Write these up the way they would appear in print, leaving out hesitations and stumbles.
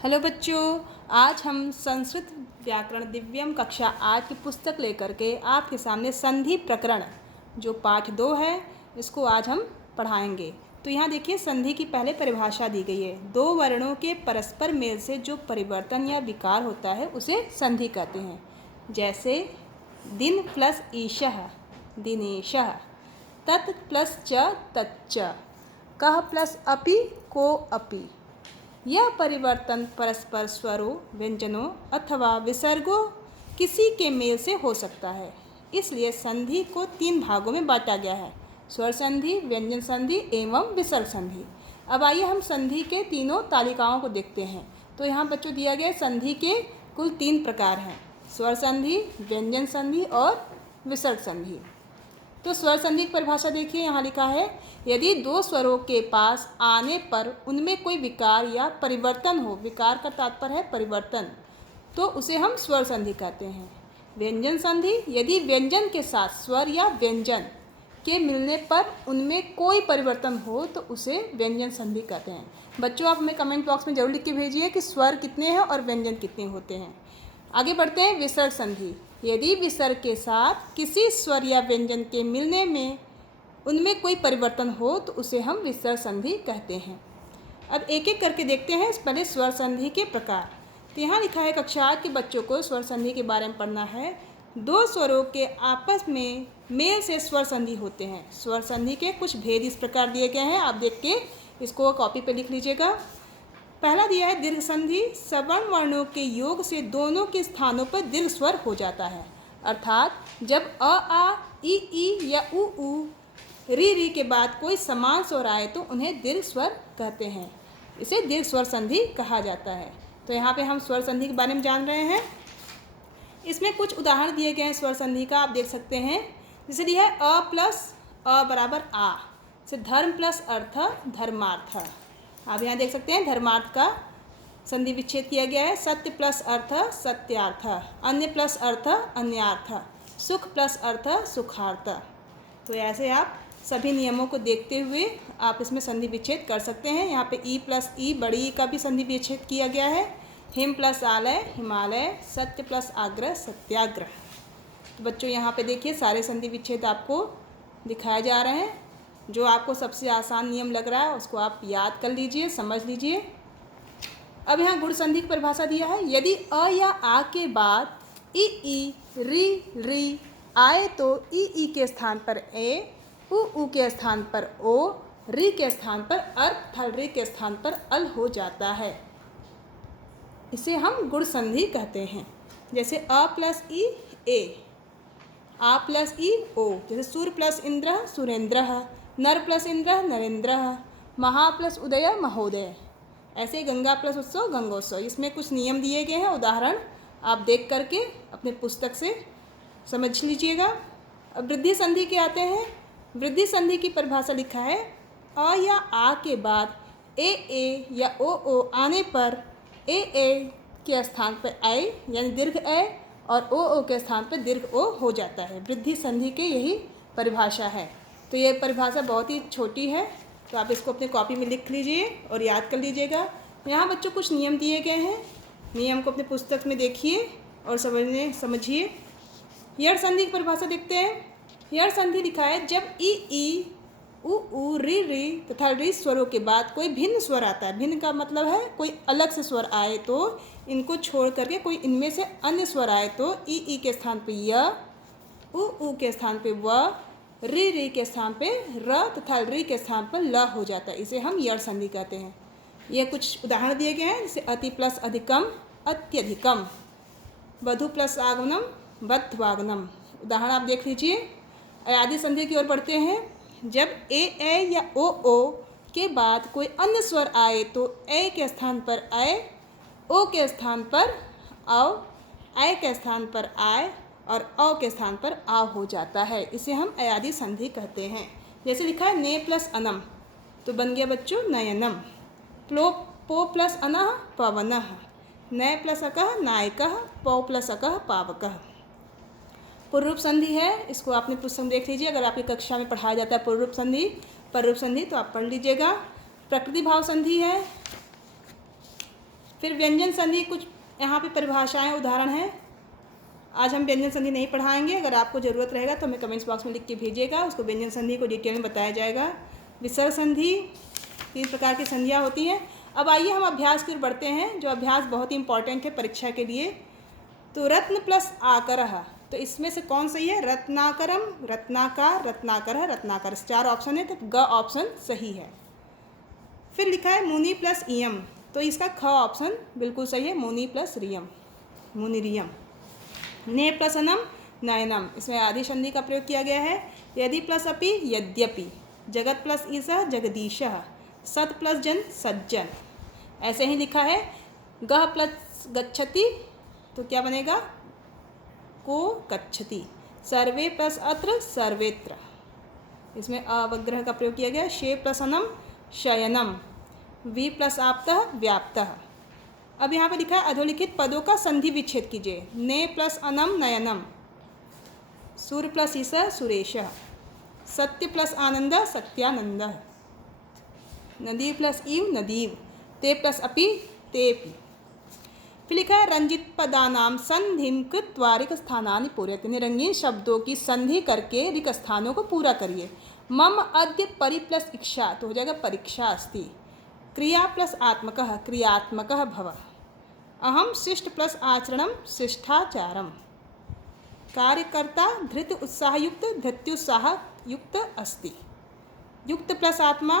Hello बच्चों, आज हम संस्कृत व्याकरण दिव्यम कक्षा 8 की पुस्तक लेकर के आपके सामने संधि प्रकरण जो पाठ 2 है इसको आज हम पढ़ाएंगे। तो यहाँ देखिए, संधि की पहले परिभाषा दी गई है। दो वर्णों के परस्पर मेल से जो परिवर्तन या विकार होता है उसे संधि कहते हैं। जैसे दिन प्लस ईशः दिनेशः, तत् प्लस च तच्च, कः प्लस अपि को अपि। यह परिवर्तन परस्पर स्वरों, व्यंजनों अथवा विसर्गों किसी के मेल से हो सकता है। इसलिए संधि को 3 भागों में बांटा गया है: स्वर संधि, व्यंजन संधि एवं विसर्ग संधि। अब आइए हम संधि के तीनों तालिकाओं को देखते हैं। तो यहाँ बच्चों दिया गया संधि के कुल 3 प्रकार हैं: स्वर संधि, व्यंजन संधि और विसर्ग संधि। तो स्वर संधि की परिभाषा देखिए, यहाँ लिखा है, यदि दो स्वरों के पास आने पर उनमें कोई विकार या परिवर्तन हो, विकार का तात्पर्य है परिवर्तन, तो उसे हम स्वर संधि कहते हैं। व्यंजन संधि, यदि व्यंजन के साथ स्वर या व्यंजन के मिलने पर उनमें कोई परिवर्तन हो तो उसे व्यंजन संधि कहते हैं। बच्चों, आप हमें कमेंट बॉक्स में जरूर लिख के भेजिए कि स्वर कितने हैं और व्यंजन कितने होते हैं। आगे बढ़ते हैं। विसर्ग संधि, यदि विसर्ग के साथ किसी स्वर या व्यंजन के मिलने में उनमें कोई परिवर्तन हो तो उसे हम विसर्ग संधि कहते हैं। अब एक एक करके देखते हैं। पहले स्वर संधि के प्रकार। तो यहाँ लिखा है, कक्षा 8 के बच्चों को स्वर संधि के बारे में पढ़ना है। दो स्वरों के आपस में मेल से स्वर संधि होते हैं। स्वर संधि के कुछ भेद इस प्रकार दिए गए हैं, आप देख के इसको कॉपी पे लिख लीजिएगा। पहला दिया है दीर्घ संधि, सवर्ण वर्णों के योग से दोनों के स्थानों पर दीर्घ स्वर हो जाता है। अर्थात जब अ आ, ई या उ री के बाद कोई समान स्वर आए तो उन्हें दीर्घ स्वर कहते हैं। इसे दीर्घ स्वर संधि कहा जाता है। तो यहाँ पे हम स्वर संधि के बारे में जान रहे हैं। इसमें कुछ उदाहरण दिए गए हैं स्वर संधि का, आप देख सकते हैं। जैसे दिया है अ प्लस अ बराबर आ, से धर्म प्लस अर्थ धर्मार्थ। आप यहाँ देख सकते हैं धर्मार्थ का संधि विच्छेद किया गया है। सत्य प्लस अर्थ सत्यार्थ, अन्य प्लस अर्थ अन्यार्थ, सुख प्लस अर्थ सुखार्थ। तो ऐसे आप सभी नियमों को देखते हुए आप इसमें संधि विच्छेद कर सकते हैं। यहाँ पे ई प्लस ई, बड़ी ई का भी संधि विच्छेद किया गया है। हिम प्लस आलय हिमालय, सत्य प्लस आग्रह सत्याग्रह। तो बच्चों यहाँ पे देखिए सारे संधि विच्छेद आपको दिखाए जा रहे हैं। जो आपको सबसे आसान नियम लग रहा है उसको आप याद कर लीजिए, समझ लीजिए। अब यहाँ गुण संधि की परिभाषा दिया है, यदि अ या आ के बाद ई री आए तो ई के स्थान पर ए, उ के स्थान पर ओ, री के स्थान पर अर, थल री के स्थान पर अल हो जाता है। इसे हम गुण संधि कहते हैं। जैसे अ प्लस ई ए, आ प्लस ई ओ। जैसे सूर्य प्लस इंद्र सुरेंद्र, नर प्लस इंद्र नरेंद्र, महा प्लस उदय महोदय। ऐसे गंगा प्लस उत्सव गंगोत्सव। इसमें कुछ नियम दिए गए हैं, उदाहरण आप देख करके अपने पुस्तक से समझ लीजिएगा। अब वृद्धि संधि के आते हैं। वृद्धि संधि की परिभाषा लिखा है, अ या आ के बाद ए या ओ आने पर ए के स्थान पर ऐ यानी दीर्घ ऐ और ओ के स्थान पर दीर्घ ओ हो जाता है। वृद्धि संधि के यही परिभाषा है। तो ये परिभाषा बहुत ही छोटी है, तो आप इसको अपने कॉपी में लिख लीजिए और याद कर लीजिएगा। यहाँ बच्चों कुछ नियम दिए गए हैं, नियम को अपने पुस्तक में देखिए और समझिए। यड़ संधि की परिभाषा देखते हैं। यड़ संधि लिखा है, जब ई उ री तथा री स्वरों के बाद कोई भिन्न स्वर आता है। भिन्न का मतलब है कोई अलग से स्वर आए, तो इनको छोड़ करके कोई इनमें से अन्य स्वर आए तो ई के स्थान पे य, उ के स्थान पे व, री के स्थान पे र तथा री के स्थान पर ल हो जाता है। इसे हम यड़ संधि कहते हैं। यह कुछ उदाहरण दिए गए हैं, जैसे अति प्लस अधिकम अत्यधिकम, वधु प्लस आगमनम वध्वागमनम। उदाहरण आप देख लीजिए। अयादि संधि की ओर बढ़ते हैं। जब ए या ओ के बाद कोई अन्य स्वर आए तो ए के स्थान पर ऐ, ओ के स्थान पर औ, ऐ के स्थान पर आय और अ के स्थान पर आ हो जाता है। इसे हम अयादि संधि कहते हैं। जैसे लिखा है ने प्लस अनम, तो बन गया बच्चों नयनम। पो प्लस अनः पवनः, नय प्लस अकः नायकः, पौ प्लस अकः पावकः। पूर्वरूप संधि है, इसको आपने पुस्तक देख लीजिए। अगर आपकी कक्षा में पढ़ाया जाता है पूर्वरूप संधि तो आप पढ़ लीजिएगा। प्रकृति भाव संधि है। फिर व्यंजन संधि कुछ यहाँ पे परिभाषाएं उदाहरण हैं। आज हम व्यंजन संधि नहीं पढ़ाएंगे, अगर आपको ज़रूरत रहेगा तो हमें कमेंट्स बॉक्स में लिख के भेजिएगा, उसको व्यंजन संधि को डिटेल में बताया जाएगा। विसर्ग संधि, 3 प्रकार की संधियाँ होती हैं। अब आइए हम अभ्यास की ओर बढ़ते हैं, जो अभ्यास बहुत ही इंपॉर्टेंट है परीक्षा के लिए। तो रत्न प्लस आकरः, तो इसमें से कौन सही है? रत्नाकरम, रत्नाकार, रत्नाकरः, रत्नाकर, 4 ऑप्शन है, तो ग ऑप्शन सही है। फिर लिखा है मुनि प्लस इयम, तो इसका ख ऑप्शन बिल्कुल सही है, मुनि प्लस रियम, मुनिरियम। ने प्लस अनम, नयनम, इसमें आदि संधि का प्रयोग किया गया है। यदि प्लस अपि, यद्यपि। जगत प्लस ईशः, जगदीशः। सत प्लस जन, सज्जन। ऐसे ही लिखा है गह प्लस गच्छति, तो क्या बनेगा? को गच्छति। सर्वे प्लस अत्र, सर्वेत्र, इसमें अवग्रह का प्रयोग किया गया। शे प्लस अनम, शयनम। वी प्लस आप्तः, व्याप्तः। अब यहाँ पे लिखा है अधोलिखित पदों का संधि विच्छेद कीजिए। ने प्लस अनम, नयनम। सूर्य प्लस ईशः, सुरेशः। सत्य प्लस आनंद, सत्यानंदः। नदी प्लस इव, नदीव। ते प्लस अपि, तेपि। फिर लिखा है रंजित पदानाम संधिम कृत्वा रिक्त स्थानानि पूरयति, यानी रंगीन शब्दों की संधि करके रिक्त स्थानों को पूरा करिए। मम अद्य परि प्लस इच्छा, तो हो जाएगा परीक्षा अस्ति। क्रिया प्लस आत्मकः, क्रियात्मकः भव। अहम शिष्ट प्लस आचरणम, शिष्टाचारम। कार्यकर्ता धृत उत्साहयुक्त, धृत्युत्साह युक्त अस्ति। युक्त प्लस आत्मा,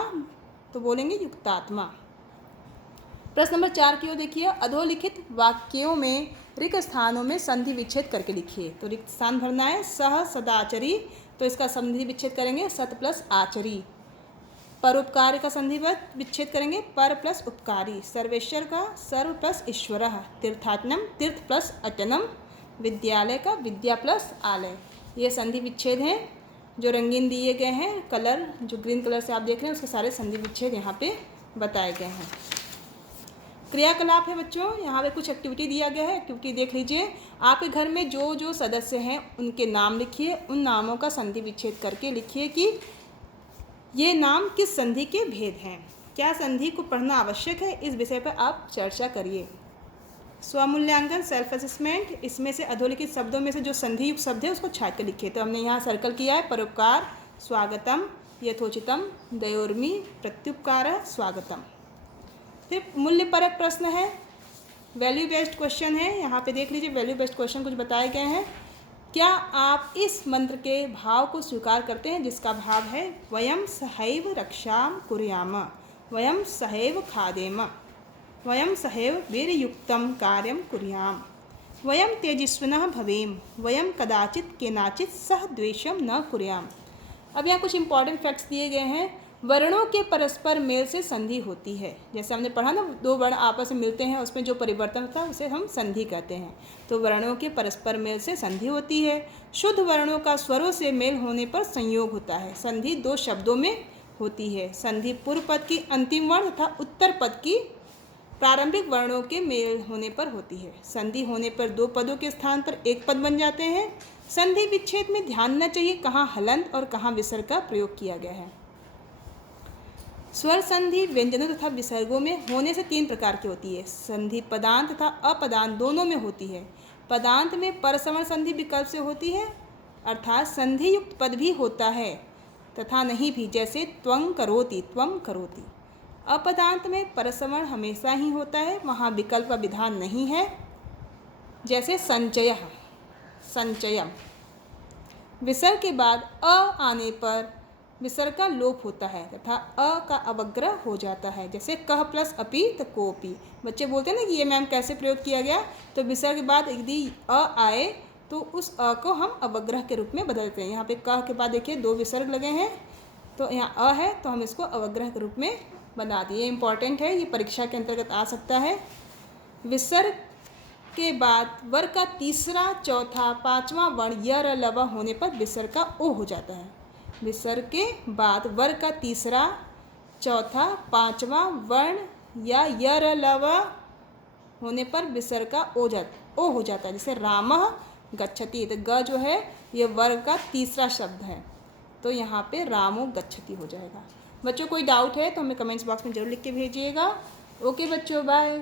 तो बोलेंगे युक्तात्मा। प्रश्न नंबर 4 की ओर देखिए। अधोलिखित वाक्यों में रिक्त स्थानों में संधि विच्छेद करके लिखिए। तो रिक्त स्थान भरना है। सह सदाचरी, तो इसका संधि विच्छेद करेंगे सत प्लस आचरी। परोपकार का संधि विच्छेद करेंगे पर प्लस उपकारी। सर्वेश्वर का सर्व प्लस ईश्वरः। तीर्थाटनम, तीर्थ प्लस अटनम। विद्यालय का विद्या प्लस आलय। ये संधि विच्छेद हैं जो रंगीन दिए गए हैं। कलर जो ग्रीन कलर से आप देख रहे हैं उसके सारे संधि विच्छेद यहाँ पे बताए गए हैं। क्रियाकलाप है बच्चों, यहाँ पे कुछ एक्टिविटी दिया गया है। एक्टिविटी देख लीजिए। आपके घर में जो जो सदस्य हैं उनके नाम लिखिए। उन नामों का संधि विच्छेद करके लिखिए कि ये नाम किस संधि के भेद हैं। क्या संधि को पढ़ना आवश्यक है, इस विषय पर आप चर्चा करिए। स्वमूल्यांकन, सेल्फ असेसमेंट, इसमें से अधोलिखित शब्दों में से जो संधि युक्त शब्द है उसको छाट कर लिखिए। तो हमने यहाँ सर्कल किया है। परोपकार, स्वागतम, यथोचितम, दयोर्मी, प्रत्युपकार, स्वागतम। फिर मूल्यपरक प्रश्न है, वैल्यू बेस्ड क्वेश्चन है। यहाँ पे देख लीजिए, वैल्यू बेस्ड क्वेश्चन कुछ बताए गए हैं। क्या आप इस मंत्र के भाव को स्वीकार करते हैं, जिसका भाव है वयम सहैव रक्षाम कुर्याम, वयम सहैव खादेम, वयम सहैव वीर्युक्तम कार्यम कुर्याम, वयम तेजस्विनः भवेम, वयम कदाचित केनाचित सह द्वेषम न कुर्याम। अब यहाँ कुछ इंपॉर्टेंट फैक्ट्स दिए गए हैं। वर्णों के परस्पर मेल से संधि होती है। जैसे हमने पढ़ा ना, 2 वर्ण आपस में मिलते हैं, उसमें जो परिवर्तन होता है उसे हम संधि कहते हैं। तो वर्णों के परस्पर मेल से संधि होती है। शुद्ध वर्णों का स्वरों से मेल होने पर संयोग होता है। संधि 2 शब्दों में होती है। संधि पूर्व पद की अंतिम वर्ण तथा उत्तर पद की प्रारंभिक वर्णों के मेल होने पर होती है। संधि होने पर 2 पदों के स्थान पर 1 पद बन जाते हैं। संधि विच्छेद में ध्यान देना चाहिए कहाँ हलंत और कहाँ विसर्ग का प्रयोग किया गया है। स्वर संधि व्यंजनों तथा विसर्गों में होने से 3 प्रकार की होती है। संधि पदांत तथा अपदांत दोनों में होती है। पदांत में परसवर्ण संधि विकल्प से होती है, अर्थात संधि युक्त पद भी होता है तथा नहीं भी, जैसे त्वं करोति, त्वं करोति। अपदांत में परसवर्ण हमेशा ही होता है, वहाँ विकल्प का विधान नहीं है, जैसे संचयः, संचयम। विसर्ग के बाद अ आने पर विसर्ग का लोप होता है तथा अ का अवग्रह हो जाता है, जैसे कह प्लस अपि तो कोपि। बच्चे बोलते हैं ना कि ये मैम कैसे प्रयोग किया गया, तो विसर्ग के बाद यदि अ आए तो उस अ को हम अवग्रह के रूप में बदलते हैं। यहाँ पे कह के बाद देखिए 2 विसर्ग लगे हैं, तो यहाँ अ है तो हम इसको अवग्रह के रूप में बना दिए। इंपॉर्टेंट है, ये परीक्षा के अंतर्गत आ सकता है। विसर्ग के बाद वर्ग का तीसरा, चौथा, 5वां वर्ण य र ल व होने पर विसर्ग का ओ हो जाता है। विसर्ग के बाद वर्ग का तीसरा, चौथा, 5वां वर्ण या य र ल व होने पर विसर्ग का ओ हो जाता है। जैसे रामः गच्छति, तो ग जो है ये वर्ग का तीसरा शब्द है, तो यहाँ पे रामो गच्छति हो जाएगा। बच्चों कोई डाउट है तो हमें कमेंट्स बॉक्स में जरूर लिख के भेजिएगा। ओके बच्चों, बाय।